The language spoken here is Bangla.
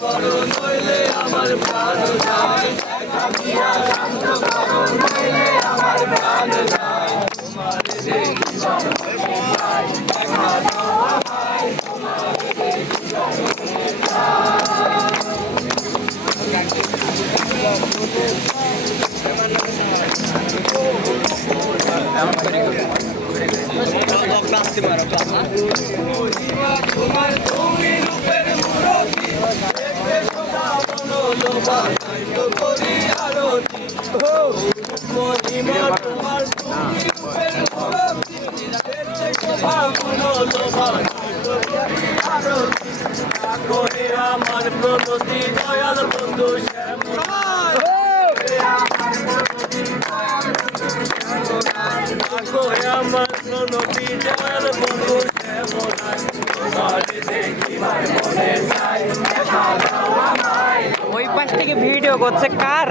করো নইলে আমার প্রাণ যায়, দেখা দিয়া শান্ত করো নইলে আমার প্রাণ যায়। তোমারে দেখিবার মনে চাই, দেখা দাও আমায়, তোমারে দেখিবার মনে চাই। তোমার তুমি রূপের মুরতি, দেখতে শোভা মনোলোভা, তাই তো করি আরতি। মহিমা তোমার তুমি রূপের মুরতি, দেখতে শোভা মনোলোভা, তাই তো করি আরতি। করে আমার প্রণতি দয়াল বন্ধু শ্যামলাল, করে আমার প্রণতি দয়াল বন্ধু শ্যামলাল। তোমারে দেখিবার মনে চাই, দেখা দাও আমায়। ওই পাশ থেকে ভিডিও করছে কার?